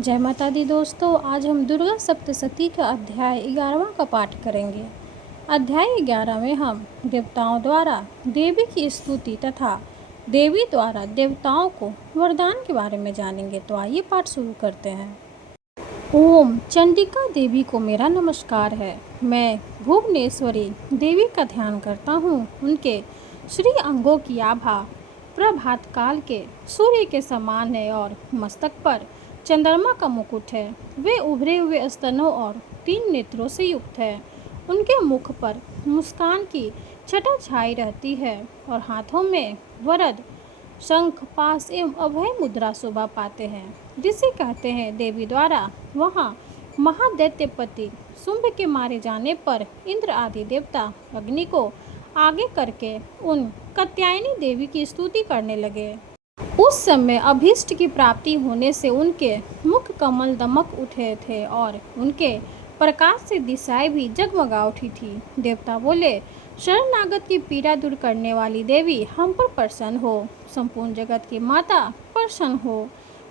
जय माता दी दोस्तों, आज हम दुर्गा सप्तशती का अध्याय 11वां का पाठ करेंगे। अध्याय 11 में हम देवताओं द्वारा देवी की स्तुति तथा देवी द्वारा देवताओं को वरदान के बारे में जानेंगे। तो आइए पाठ शुरू करते हैं। ओम चंडिका देवी को मेरा नमस्कार है। मैं भुवनेश्वरी देवी का ध्यान करता हूँ। उनके श्री अंगों की आभा प्रभात काल के सूर्य के समान है और मस्तक पर चंद्रमा का मुकुट है। वे उभरे हुए स्तनों और 3 नेत्रों से युक्त है। उनके मुख पर मुस्कान की छटा छाई रहती है और हाथों में वरद शंख पास एवं अभय मुद्रा शोभा पाते हैं, जिसे कहते हैं देवी द्वारा वहाँ महादैत्यपति शुंभ के मारे जाने पर इंद्र आदि देवता अग्नि को आगे करके उन कात्यायनी देवी की स्तुति करने लगे। उस समय अभीष्ट की प्राप्ति होने से उनके मुख कमल दमक उठे थे और उनके प्रकाश से दिशाएं भी जगमगा उठी थी। देवता बोले, शरणागत की पीड़ा दूर करने वाली देवी हम पर प्रसन्न हो। संपूर्ण जगत की माता प्रसन्न हो।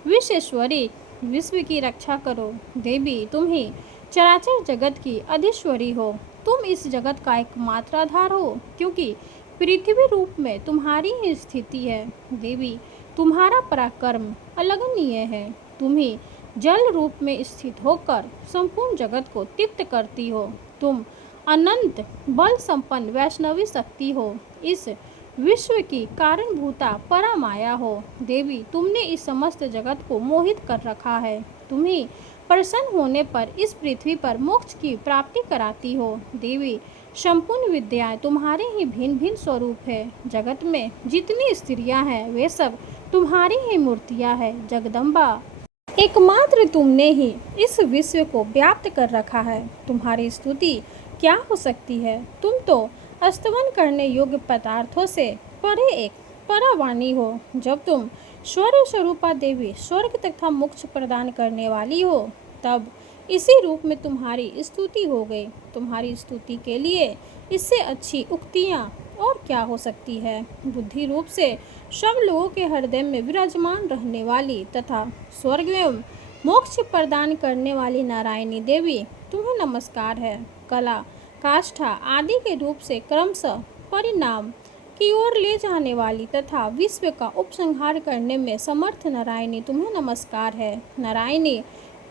विश्वेश्वरी विश्व की रक्षा करो। देवी तुम ही चराचर जगत की अधीश्वरी हो। तुम इस जगत का एकमात्र आधार हो, क्योंकि पृथ्वी रूप में तुम्हारी ही स्थिति है। देवी तुम्हारा पराक्रम अलगनीय है। तुम ही जल रूप में स्थित होकर संपूर्ण जगत को तृप्त करती हो। तुम अनंत बल संपन्न वैष्णवी शक्ति हो। इस विश्व की कारणभूता परामाया हो। देवी तुमने इस समस्त जगत को मोहित कर रखा है। तुम ही प्रसन्न होने पर इस पृथ्वी पर मोक्ष की प्राप्ति कराती हो। देवी संपूर्ण विद्याएं तुम्हारे ही भिन्न भिन्न स्वरूप है। जगत में जितनी स्त्रियां हैं वे सब तुम्हारी ही मूर्तियां हैं। जगदम्बा एकमात्र तुमने ही इस विश्व को व्याप्त कर रखा है। तुम्हारी स्तुति क्या हो सकती है। तुम तो स्तवन करने योग्य पदार्थों से परे एक परावाणी हो। जब तुम स्वर्ग स्वरूपा देवी स्वर्ग तथा मोक्ष प्रदान करने वाली हो, तब इसी रूप में तुम्हारी स्तुति हो गई। तुम्हारी स्तुति के लिए इससे अच्छी उक्तियाँ और क्या हो सकती है। बुद्धि रूप से सब लोगों के हृदय में विराजमान रहने वाली तथा स्वर्ग एवं मोक्ष प्रदान करने वाली नारायणी देवी तुम्हें नमस्कार है। कला काष्ठा आदि के रूप से क्रमशः परिणाम की ओर ले जाने वाली तथा विश्व का उपसंहार करने में समर्थ नारायणी तुम्हें नमस्कार है। नारायणी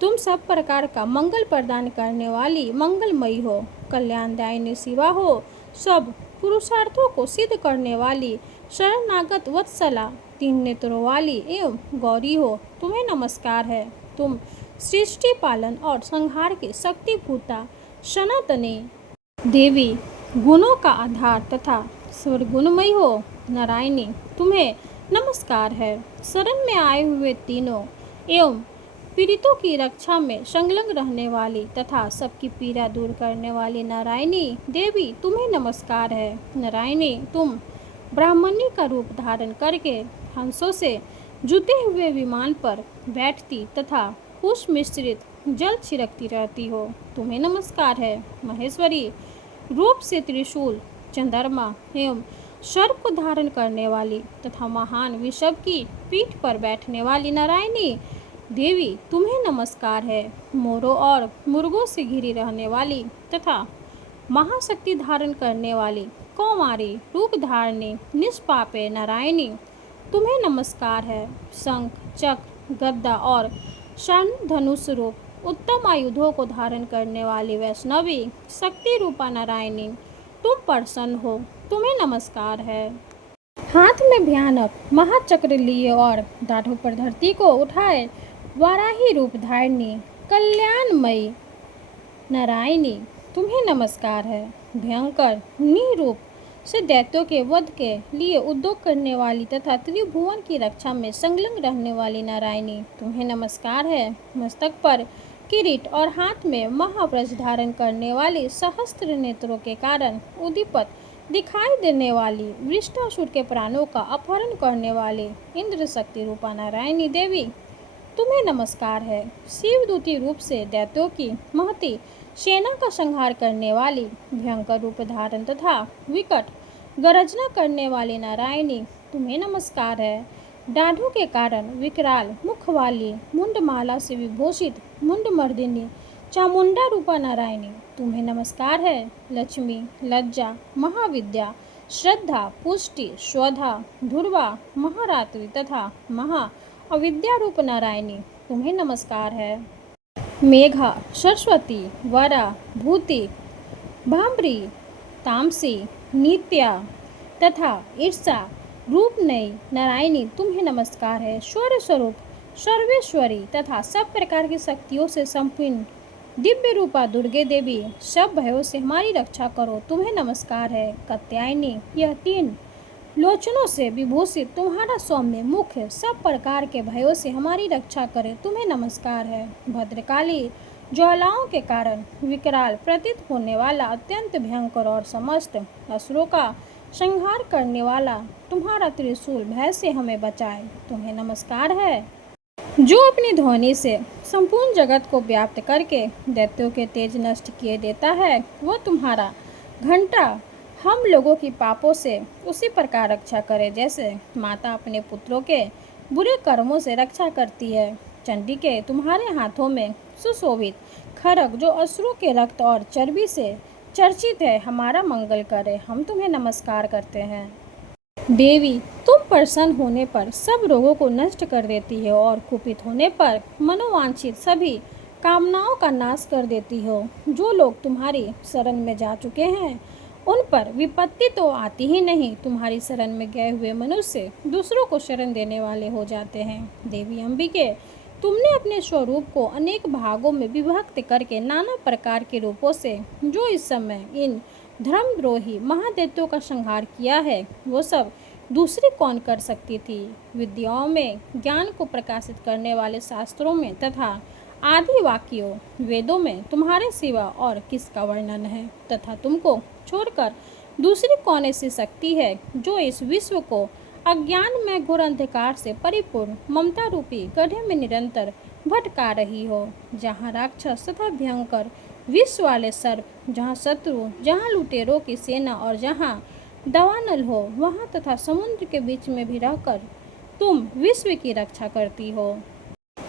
तुम सब प्रकार का मंगल प्रदान करने वाली मंगलमयी हो। कल्याणदायिनी शिवा हो। सब पुरुषार्थों को सिद्ध करने वाली शरणागत वत्सला 3 नेत्रों वाली एवं गौरी हो। तुम्हें नमस्कार है। तुम सृष्टि पालन और संहार की शक्तिभूता सनातनी देवी गुणों का आधार तथा सर्वगुणमयी हो। नारायणी तुम्हें नमस्कार है। शरण में आए हुए तीनों एवं पीड़ितों की रक्षा में संलग्न रहने वाली तथा सबकी पीड़ा दूर करने वाली नारायणी देवी तुम्हें नमस्कार है। नारायणी तुम ब्राह्मणी का रूप धारण करके हंसों से जुते हुए विमान पर बैठती तथा पुष्प मिश्रित जल छिड़कती रहती हो। तुम्हें नमस्कार है। महेश्वरी रूप से त्रिशूल चंद्रमा एवं सर्प को धारण करने वाली तथा महान विषभ की पीठ पर बैठने वाली नारायणी देवी तुम्हें नमस्कार है। मोरों और मुर्गों से घिरी रहने वाली तथा महाशक्ति धारण करने वाली कौमारी रूप धारणी निष्पापे नारायणी तुम्हें नमस्कार है। शंख चक्र गदा और स्वर्ण धनुष रूप उत्तम आयुधों को धारण करने वाली वैष्णवी शक्ति रूपा नारायणी तुम प्रसन्न हो। तुम्हें नमस्कार है। हाथ में भयानक महाचक्र लिए और दाढ़ों पर धरती को उठाए वाराही रूप धारिणी कल्याणमयी नारायणी तुम्हें नमस्कार है। भयंकर निरूप से दैत्यों के वध के लिए उद्योग करने वाली तथा त्रिभुवन की रक्षा में संलग्न रहने वाली नारायणी तुम्हें नमस्कार है। मस्तक पर किरीट और हाथ में महाव्रज धारण करने वाली सहस्त्र नेत्रों के कारण उद्दीपक दिखाई देने वाली वृष्टासुर के प्राणों का अपहरण करने वाले इंद्र शक्ति रूपा नारायणी देवी तुम्हें नमस्कार है। शिवदूती रूप से दैत्यों की महती सेना का संहार करने वाली भयंकर रूप धारण तथा विकट गरजना करने वाली नारायणी तुम्हें नमस्कार है। दाढ़ों के कारण विकराल मुख वाली मुंडमाला से विभूषित मुंडमर्दिनी चामुंडा रूपा नारायणी तुम्हें नमस्कार है। लक्ष्मी, लज्जा, महाविद्या, श्रद्धा, पुष्टि, स्वधा, ध्रुवा, महारात्रि तथा महा अविद्या रूप नारायणी तुम्हें नमस्कार है। मेघा, सरस्वती, वरा, भूति, भाम्री, तामसी, नित्या तथा ईर्षा रूप नई नारायणी तुम्हें नमस्कार है। स्वर स्वरूप सर्वेश्वरी तथा सब प्रकार की शक्तियों से संपन्न दिव्य रूपा दुर्गे देवी सब भयों से हमारी रक्षा करो तुम्हें नमस्कार है। कात्यायनी, यह 3 लोचनों से विभूषित तुम्हारा सौम्य मुख सब प्रकार के भयों से हमारी रक्षा करे तुम्हें नमस्कार है। भद्रकाली, ज्वालाओं के कारण विकराल प्रतीत होने वाला अत्यंत भयंकर और समस्त असुरों का संहार करने वाला तुम्हारा त्रिशूल भय से हमें बचाए तुम्हें नमस्कार है। जो अपनी ध्वनि से संपूर्ण जगत को व्याप्त करके दैत्यों के तेज नष्ट किए देता है, वह तुम्हारा घंटा हम लोगों की पापों से उसी प्रकार रक्षा करे जैसे माता अपने पुत्रों के बुरे कर्मों से रक्षा करती है। चंडिके, तुम्हारे हाथों में सुशोभित खड्ग जो असुरों के रक्त और चर्बी से चर्चित है, हमारा मंगल करे हम तुम्हें नमस्कार करते हैं। देवी, तुम प्रसन्न होने पर सब रोगों को नष्ट कर देती हो और कुपित होने पर मनोवांछित सभी कामनाओं का नाश कर देती हो। जो लोग तुम्हारी शरण में जा चुके हैं उन पर विपत्ति तो आती ही नहीं, तुम्हारी शरण में गए हुए मनुष्य दूसरों को शरण देने वाले हो जाते हैं। देवी अंबिके, तुमने अपने स्वरूप को अनेक भागों में विभक्त करके नाना प्रकार के रूपों से जो इस समय इन धर्मद्रोही महादैत्यों का संहार किया है, वो सब दूसरी कौन कर सकती थी। विद्याओं में ज्ञान को प्रकाशित करने वाले शास्त्रों में तथा आदि वाक्यों वेदों में तुम्हारे सिवा और किसका वर्णन है तथा तुमको छोड़कर दूसरी कौन ऐसी शक्ति है जो इस विश्व को अज्ञान में घोर अंधकार से परिपूर्ण ममता रूपी गड्ढे में निरंतर भटका रही हो। जहाँ राक्षस तथा भयंकर विष वाले सर्प, जहाँ शत्रु, जहाँ लुटेरों की सेना और जहाँ दावानल हो, वहाँ तथा समुद्र के बीच में भी रहकर तुम विश्व की रक्षा करती हो।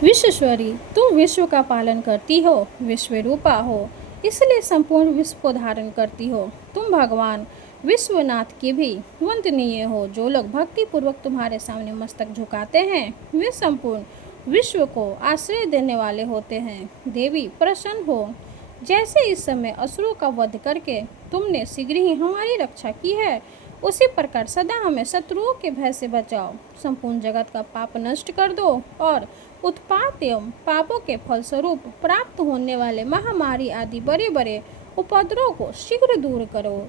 विश्वेश्वरी, तुम विश्व का पालन करती हो, विश्व रूपा हो, इसलिए संपूर्ण विश्व को धारण करती हो। तुम भगवान विश्वनाथ की भी वंदनीय हो। जो लोग भक्ति पूर्वक तुम्हारे सामने मस्तक झुकाते हैं वे संपूर्ण विश्व को आश्रय देने वाले होते हैं। देवी, प्रसन्न हो। जैसे इस समय असुरों का वध करके तुमने शीघ्र ही हमारी रक्षा की है, उसी प्रकार सदा हमें शत्रुओं के भय से बचाओ। संपूर्ण जगत का पाप नष्ट कर दो और उत्पात एवं पापों के फलस्वरूप प्राप्त होने वाले महामारी आदि बड़े बड़े उपद्रव को शीघ्र दूर करो।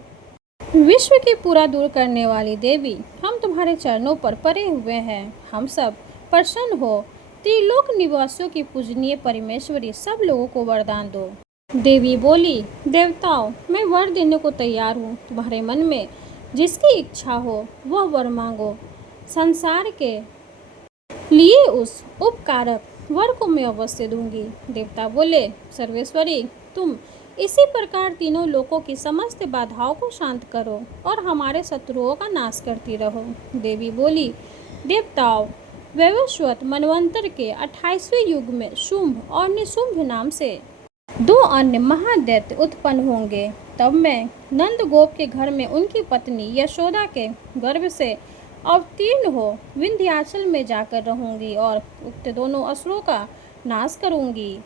विश्व की पूरा दूर करने वाली देवी, हम तुम्हारे चरणों पर पड़े हुए हैं, हम सब प्रसन्न हो। त्रिलोक निवासियों की पूजनीय परमेश्वरी, सब लोगों को वरदान दो। देवी बोली, देवताओं, मैं वर देने को तैयार हूँ। तुम्हारे मन में जिसकी इच्छा हो वह वर मांगो। संसार के लिए उस उपकारक वर को मैं अवश्य दूंगी। देवता बोले, सर्वेश्वरी, तुम इसी प्रकार तीनों लोकों की समस्त बाधाओं को शांत करो और हमारे शत्रुओं का नाश करती रहो। देवी बोली, देवताओं, वैवस्वत मनवंतर के 28वें युग में शुंभ और निशुंभ नाम से 2 अन्य महादैत्य उत्पन्न होंगे। तब मैं नंद गोप के घर में उनकी पत्नी यशोदा के गर्भ से अवतीर्ण हो विंध्याचल में जाकर रहूंगी और उक्त दोनों असुरों का नाश करूंगी।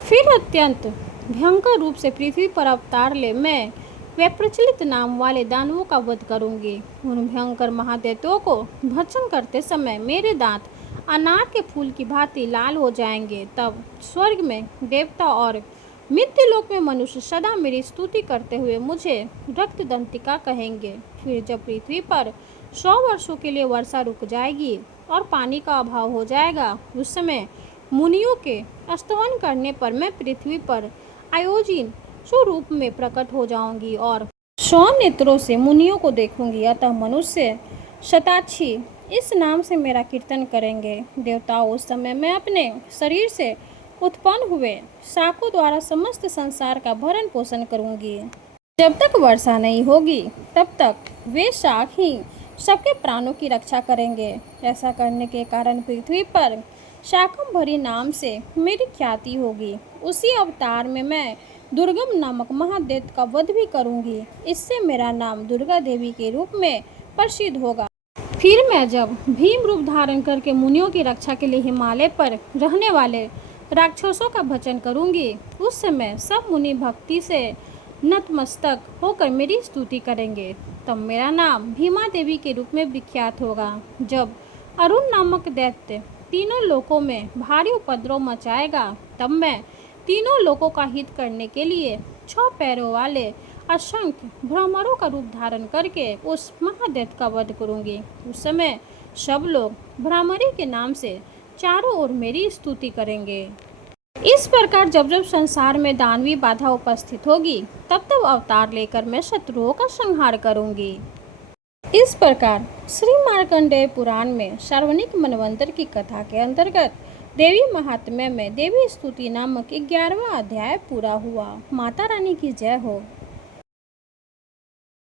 फिर अत्यंत भयंकर रूप से पृथ्वी पर अवतार ले मैं वे प्रचलित नाम वाले दानवों का वध करूंगी। उन भयंकर महादैत्यों को भक्षण करते समय मेरे दांत अनार के फूल की भांति लाल हो जाएंगे। तब स्वर्ग में देवता और मृत्युलोक में मनुष्य सदा मेरी स्तुति करते हुए मुझे रक्तदंतिका कहेंगे। फिर जब पृथ्वी पर 100 वर्षों के लिए वर्षा रुक जाएगी और पानी का अभाव हो जाएगा, उस समय मुनियों के स्तवन करने पर मैं पृथ्वी पर आयोजिन स्वरूप में प्रकट हो जाऊंगी और 100 नेत्रों से मुनियों को देखूंगी। अतः मनुष्य शताक्षी इस नाम से मेरा कीर्तन करेंगे। देवताओं, उस समय मैं अपने शरीर से उत्पन्न हुए शाकों द्वारा समस्त संसार का भरण पोषण करूंगी। जब तक वर्षा नहीं होगी तब तक वे शाक ही सबके प्राणों की रक्षा करेंगे। ऐसा करने के कारण पृथ्वी पर शाकंभरी नाम से मेरी ख्याति होगी। उसी अवतार में मैं दुर्गम नामक महादैत्य का वध भी करूंगी। इससे मेरा नाम दुर्गा देवी के रूप में प्रसिद्ध होगा। फिर मैं जब भीम रूप धारण करके मुनियों की रक्षा के लिए हिमालय पर रहने वाले राक्षसों का भजन करूंगी, उस समय सब मुनि भक्ति से नतमस्तक होकर मेरी स्तुति करेंगे। तब मेरा नाम भीमा देवी के रूप में विख्यात होगा। जब अरुण नामक दैत्य तीनों लोकों में भारी उपद्रव मचाएगा, तब मैं तीनों लोकों का हित करने के लिए 6 पैरों वाले असंख्य भ्रमरों का रूप धारण करके उस महादैत्य का वध करूंगी। उस समय सब लोग भ्रामरी के नाम से चारों ओर मेरी स्तुति करेंगे। इस प्रकार जब जब संसार में दानवी बाधा उपस्थित होगी, तब तब अवतार लेकर मैं शत्रुओं का संहार करूंगी। इस प्रकार श्री मार्कंडेय पुराण में सार्वनिक मनवंतर की कथा के अंतर्गत देवी महात्म्य में देवी स्तुति नामक 11वां अध्याय पूरा हुआ। माता रानी की जय हो।